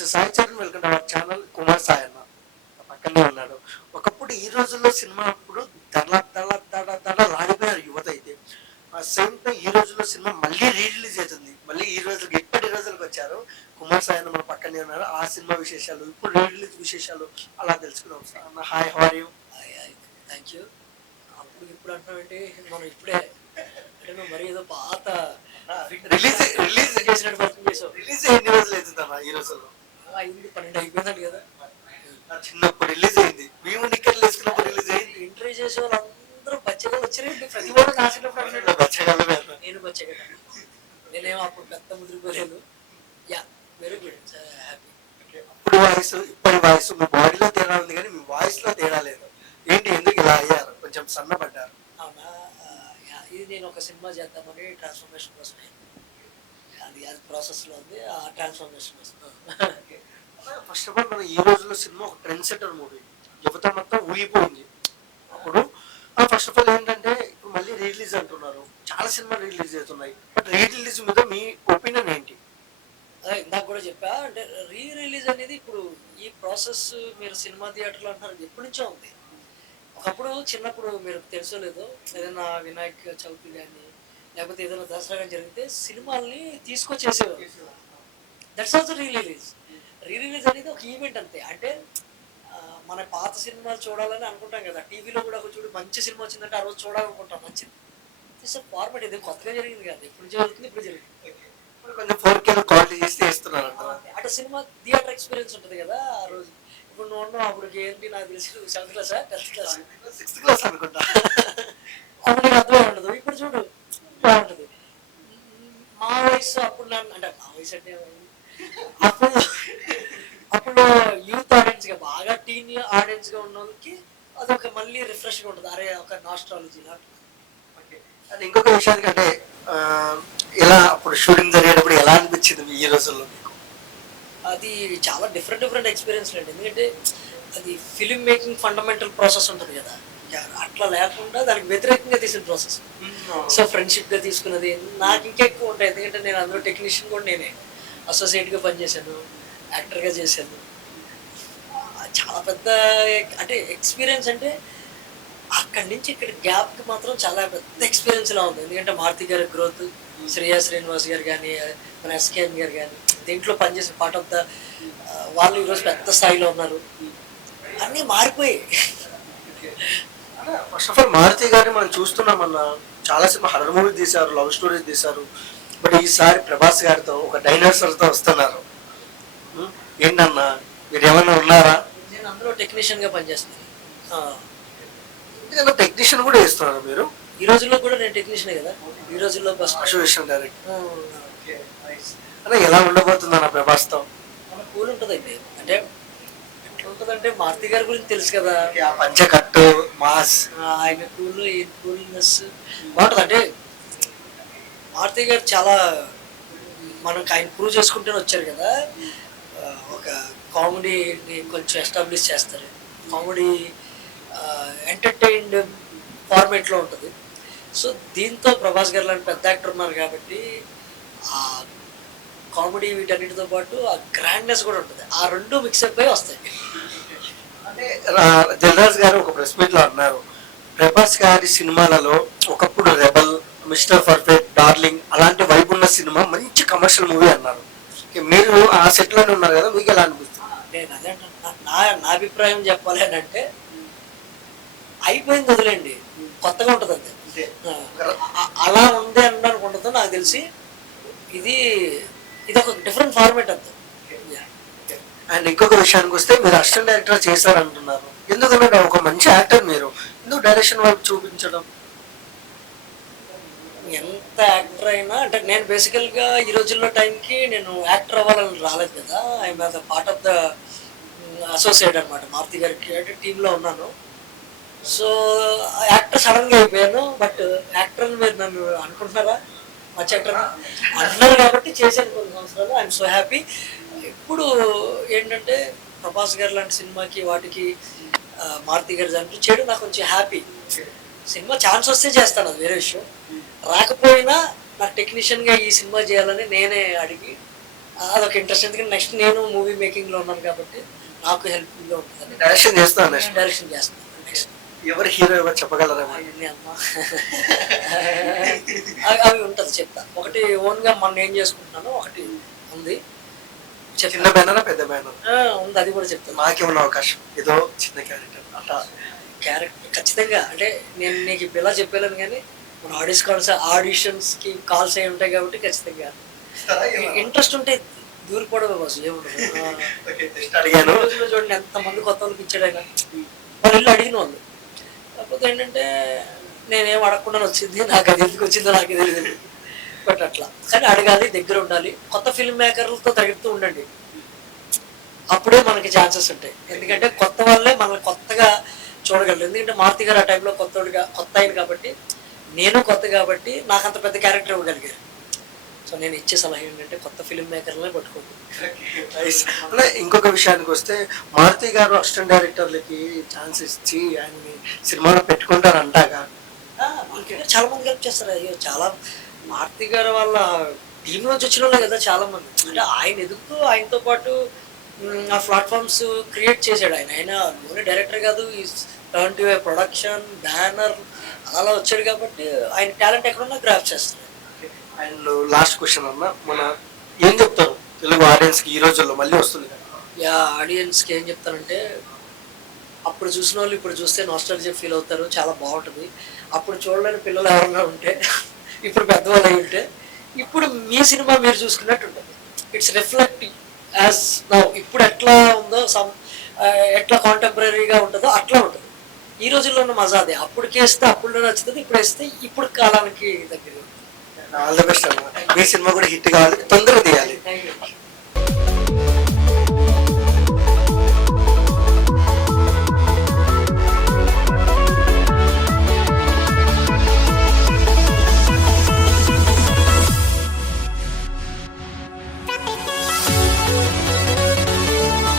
Mister Sai Charan, welcome to our channel. Kumar Sai అన్న పక్కనే ఉన్నాడు. ఒకప్పుడు ఈ రోజుల్లో సినిమా అప్పుడు దడ దడ దడ దడ లాడిపోయారు యువత అయితే. ఆ సేమ్ టైం ఈ రోజుల్లో సినిమా మళ్ళీ రిలీజ్ అవుతుంది. మళ్ళీ ఈ రోజుకి ఎప్పటి రోజులకు వచ్చారు. కుమార్ సాయి అన్న మన పక్కనే ఉన్నారు. ఆ సినిమా విశేషాలు, ఇప్పుడు రిలీజ్ విశేషాలు అలా తెలుసుకుందాం. సార్ అన్న, hi, how are you? Thank you. అప్పుడు ఇప్పుడు అంటామంటే మనం ఇప్పుడే అంటే నువ్వు మరి ఏదో పాత రిలీజ్ రిలీజ్ చేసినట్టు వర్క్ చేసావు. రిలీజ్ ఎన్ని రోజులు అవుతుందన్న ఈ రోజుల్లో? 5-12 అయిపోయిందండి కదా. చిన్నప్పుడు రిలీజ్ అయింది. మేము నిక్కర్లు వేసుకున్నప్పుడు రిలీజ్ అయింది. ఇంటర్వ్యూ చేసే వాళ్ళందరూ బచ్చగా వచ్చినాయండి. ప్రతి ఒక్కరు కాసినప్పుడు అడిగినట్టు బచ్చగాళ్ళమే అన్న. నేను బచ్చగా. నేనేమో అప్పుడు పెద్ద ముదిరిపోలేదు. Yeah, very good, happy. ఇప్పుడు వాయిస్ ఇప్పటి వాయిస్ మీ బాడీలో తేడా ఉంది కానీ మీ వాయిస్ లో తేడా లేదు. ఏంటి, ఎందుకు ఇలా అయ్యారు? కొంచెం సన్నపడ్డారు. అవునా? ఇది నేను ఒక సినిమా చేద్దామని ట్రాన్స్ఫర్మేషన్ కోసం అది ప్రాసెస్లో ఉంది. ఆ ట్రాన్స్ఫర్మేషన్ వస్తుంది. ఫస్ట్ ఆఫ్ ఆల్ మన ఈ రోజుల్లో సినిమా ఒక ట్రెండ్ సెటర్ మూవీ. యువత మొత్తం ఊగిపోయింది. అప్పుడు ఫస్ట్ ఆఫ్ ఆల్ ఏంటంటే ఇప్పుడు మళ్ళీ రిలీజ్ అంటున్నారు. చాలా సినిమాలు రిలీజ్ అవుతున్నాయి. బట్ రీ రిలీజ్ మీద మీ ఒపీనియన్ ఏంటి? ఇందాక కూడా చెప్పా, అంటే రీ రిలీజ్ అనేది ఇప్పుడు ఈ ప్రాసెస్ మీరు సినిమా థియేటర్లో అంటున్నారు ఎప్పటి నుంచో ఉంది. ఒకప్పుడు చిన్నప్పుడు మీరు తెలుసో లేదో, ఏదైనా వినాయక చవితి కానీ లేకపోతే ఏదైనా దసరా కానీ జరిగితే సినిమాల్ని తీసుకొచ్చేసేవారు. That's also re release. Re release అనేది ఒక ఈవెంట్ అంతే. అంటే మన పాత సినిమాలు చూడాలని అనుకుంటాం కదా, టీవీలో కూడా ఒక చూడు మంచి సినిమా వచ్చిందంటే ఆ రోజు చూడాలనుకుంటాం. మంచిది ఇట్స్ ఫార్మాట్. ఇది కొత్తగా జరిగింది కాదు, ఎప్పుడు జరుగుతుంది, ఇప్పుడు జరిగింది. కొంచెం 4K క్వాలిటీ చేసి ఇస్తున్నారు అంటే సినిమా థియేటర్ ఎక్స్పీరియన్స్ ఉంటుంది కదా ఆ రోజు. ఇప్పుడు నువ్వు ఉన్నావు, అప్పుడు ఏంటి నాకు తెలిసి 7th class 10th class 6th class అనుకుంటా. అప్పుడు నీకు అర్థమై ఉండదు. ఇప్పుడు చూడు బాగుంటుంది. మా వయసు అప్పుడు అంటే మా వయసు అంటే అప్పుడు అప్పుడు యూత్ ఆడియన్స్ గా, బాగా టీన్ ఆడియన్స్ గా ఉన్న వాళ్ళకి అదొక మళ్ళీ రిఫ్రెష్ గా ఉంటుంది. అరే ఒక నాస్ట్రాలజీ లాంటి. అండ్ ఇంకొక విషయానికి అంటే ఎలా అప్పుడు షూటింగ్ జరిగేటప్పుడు ఎలా అనిపించింది ఈ రోజుల్లో మీకు? అది చాలా డిఫరెంట్ ఎక్స్పీరియన్స్ అండి. ఎందుకంటే అది ఫిలిం మేకింగ్ ఫండమెంటల్ ప్రాసెస్ ఉంటుంది కదా, అట్లా లేకుండా దానికి వ్యతిరేకంగా తీసిన ప్రాసెస్. సో ఫ్రెండ్షిప్గా తీసుకున్నది నాకు ఇంకా ఎక్కువ ఉంటాయి. ఎందుకంటే నేను అందులో టెక్నీషియన్ కూడా నేనే, అసోసియేట్గా పనిచేశాను, యాక్టర్గా చేశాను. చాలా పెద్ద అంటే ఎక్స్పీరియన్స్. అంటే అక్కడి నుంచి ఇక్కడ గ్యాప్కి మాత్రం చాలా పెద్ద ఎక్స్పీరియన్స్ ఇలా ఉంది. ఎందుకంటే మారుతి గారి గ్రోత్, శ్రేయా శ్రీనివాస్ గారు కానీ, మన ఎస్కేఎన్ గారు కానీ దీంట్లో పనిచేసిన పార్ట్ ఆఫ్ ద వాళ్ళు ఈరోజు పెద్ద స్థాయిలో ఉన్నారు. అన్నీ మారిపోయాయి. ఫస్ట్ ఆఫ్ ఆల్ మారుతి గారిని మనం చూస్తున్నామన్నా, చాలా సినిమా హర్రర్ మూవీ తీశారు, లవ్ స్టోరీస్ తీశారు. బట్ ఈసారి ప్రభాస్ గారితో ఒక డైనోసార్తో వస్తున్నారు. ఏంటన్నా, మీరు ఏమన్నా ఉన్నారా? నేను అందులో టెక్నీషియన్గా పనిచేస్తున్నాను. టెక్నీషియన్ కూడా చేస్తున్నారు మీరు? ఈ రోజుల్లో కూడా నేను టెక్నీషియన్ కదా. ఈ రోజుల్లో బస్ డైరెక్టర్. అలా ఎలా ఉండబోతుంది అన్న ప్రభాస్తో? మన కూల్ ఉంటుందండి. అంటే ఎట్లా ఉంటుందంటే మారుతి గారి గురించి తెలుసు కదా, పంచకట్టు మాస్, ఆయన కూల్, ఈయన కూల్నెస్ బాగుంటుంది. అంటే మారుతి గారు చాలా మనకు ఆయన ప్రూవ్ చేసుకుంటూనే వచ్చారు కదా. ఒక కామెడీని కొంచెం ఎస్టాబ్లిష్ చేస్తారు. కామెడీ ఎంటర్టైన్డ్ ఫార్మేట్లో ఉంటుంది. సో దీంతో ప్రభాస్ గారు లాంటి పెద్ద యాక్టర్ ఉన్నారు కాబట్టి ఆ కామెడీ వీటన్నిటితో పాటు ఆ గ్రాండ్నెస్ కూడా ఉంటుంది. ఆ రెండు మిక్సప్ అయి వస్తాయి. అంటే జల్రాజ్ గారు ఒక ప్రెస్ మీట్ లో అన్నారు, ప్రభాస్ గారి సినిమాలలో ఒకప్పుడు రెబల్, మిస్టర్ పర్ఫెక్ట్, డార్లింగ్ అలాంటి వైబ్ ఉన్న సినిమా మంచి కమర్షియల్ మూవీ అన్నారు. మీరు ఆ సెట్ లోనే ఉన్నారు కదా, మీకు ఎలా అనిపిస్తుంది? నేను అదే నా అభిప్రాయం చెప్పాలి అని అంటే, అయిపోయింది వదిలేండి, కొత్తగా ఉంటుంది అంతే. అలా ఉంది అనడానికి ఉండదు. నాకు తెలిసి ఇది ఒక డిఫరెంట్ ఫార్మేట్ అంతే. అండ్ ఇంకొక విషయానికి వస్తే, మీరు అసిస్టెంట్ డైరెక్టర్ చేశారంటున్నారు. ఎందుకంటే ఒక మంచి యాక్టర్ మీరు, ఎందుకు డైరెక్షన్ వైపు చూపించడం? ఎంత యాక్టర్ అయినా అంటే నేను బేసికల్గా ఈ రోజుల్లో టైంకి నేను యాక్టర్ అవ్వాలని రాలేదు కదా. I'm as a part of the associate అనమాట. మారుతి గారికి అంటే టీంలో ఉన్నాను. సో యాక్టర్ సడన్గా అయిపోయాను. బట్ యాక్టర్ అని మీరు నన్ను అనుకుంటున్నారా? మంచి యాక్టర్ అంటున్నారు కాబట్టి చేశాను కొన్ని సంవత్సరాలు. I'm so happy. ఇప్పుడు ఏంటంటే ప్రభాస్ గారు లాంటి సినిమాకి వాటికి మారుతి గారి దాంట్లో చేయడం నాకు కొంచెం హ్యాపీ. సినిమా ఛాన్స్ వస్తే చేస్తాను, అది వేరే విషయం. రాకపోయినా నాకు టెక్నీషియన్గా ఈ సినిమా చేయాలని నేనే అడిగి అదొక ఇంట్రెస్ట్, ఎందుకంటే నెక్స్ట్ నేను మూవీ మేకింగ్లో ఉన్నాను కాబట్టి నాకు హెల్ప్ఫుల్గా ఉంటుంది. డైరెక్షన్ చేస్తాను నెక్స్ట్. డైరెక్షన్ చేస్తాను నెక్స్ట్. ఎవరు హీరో ఎవరు చెప్పగలరేమో. అవన్నీ అమ్మా అవి ఉంటుంది చెప్తా. ఒకటి ఓన్గా మొన్న ఏం చేసుకుంటున్నాను, ఒకటి ఉంది చిన్న బ్యానరా పెద్ద బ్యానర్ ఉంది, అది కూడా చెప్తాను. మాకేమన్నా అవకాశం ఏదో చిన్న క్యారెక్టర్ అట్లా. క్యారెక్టర్ ఖచ్చితంగా, అంటే నేను నీకు ఇప్పుడు ఇలా చెప్పలేను కానీ మన ఆడిషన్స్కి కాల్స్ అయి ఉంటాయి కాబట్టి ఖచ్చితంగా ఇంట్రెస్ట్ ఉంటే దూరిపోవడమే బాసు, ఏముండదు. అడిగాను. రోజుల్లో చూడండి ఎంతమంది కొత్త వాళ్ళకి ఇచ్చాడు ఆయన, వాళ్ళు ఇల్లు అడిగిన వాళ్ళు. కాకపోతే ఏంటంటే నేనేం అడగకుండా వచ్చింది, నాకు అది ఎందుకు వచ్చిందో నాకు తెలియదు. బట్ అట్లా కానీ అడగాలి, దగ్గర ఉండాలి, కొత్త ఫిల్మ్ మేకర్లతో తిరుగుతూ ఉండండి, అప్పుడే మనకి ఛాన్సెస్ ఉంటాయి. ఎందుకంటే కొత్త వాళ్ళే మనల్ని కొత్తగా చూడగలరు. ఎందుకంటే మారుతి గారు ఆ టైంలో కొత్త అయిన కాబట్టి, నేను కొత్త కాబట్టి నాకు అంత పెద్ద క్యారెక్టర్ ఇవ్వగలిగారు. సో నేను ఇచ్చే సలహా ఏంటంటే కొత్త ఫిల్మ్ మేకర్లనే పట్టుకోండి. అలా ఇంకొక విషయానికి వస్తే మారుతి గారు అసిస్టెంట్ డైరెక్టర్లకి ఛాన్స్ ఇచ్చి ఆయన్ని సినిమాలో పెట్టుకుంటారు అంటాగా. చాలా మంది హెల్ప్ చేస్తారు. అయ్యో చాలా మారుతి గారు వాళ్ళ టీం నుంచి వచ్చిన వాళ్ళే కదా చాలా మంది. అంటే ఆయన ఎదుగుతూ ఆయనతో పాటు ఆ ప్లాట్ఫామ్స్ క్రియేట్ చేశాడు. ఆయన ఓన్లీ డైరెక్టర్ కాదు, ఈ టర్న్ టు ప్రొడక్షన్ బ్యానర్ అలా వచ్చాడు కాబట్టి ఆయన టాలెంట్ ఎక్కడున్నా గ్రాప్ చేస్తారు. అండ్ లాస్ట్ క్వశ్చన్ అన్న, మన ఏం చెప్తారు తెలుగు ఆడియన్స్కి ఈ రోజుల్లో మళ్ళీ వస్తుంది కదా? యా, ఆడియన్స్కి ఏం చెప్తానంటే అప్పుడు చూసిన వాళ్ళు ఇప్పుడు చూస్తే నాస్టాల్జియా ఫీల్ అవుతారు, చాలా బాగుంటుంది. అప్పుడు చూడలేని పిల్లలు ఎవరైనా ఉంటే, ఇప్పుడు పెద్దవాళ్ళు అయి ఉంటే, ఇప్పుడు మీ సినిమా మీరు చూసుకున్నట్టు ఉంటుంది. It's reflecting as now. ఇప్పుడు ఎట్లా ఉందో ఎట్లా కాంటెంపరీగా ఉంటుందో అట్లా ఉంటుంది. ఈ రోజుల్లో ఉన్న మజా అదే. అప్పటికి వేస్తే అప్పుడు నచ్చుతుంది, ఇప్పుడు వేస్తే ఇప్పుడు కాలానికి దగ్గర. ఆల్ ద బెస్ట్ అన్న. మీ సినిమా కూడా హిట్ కావాలి, తొందరగా తీయాలి. Thank you.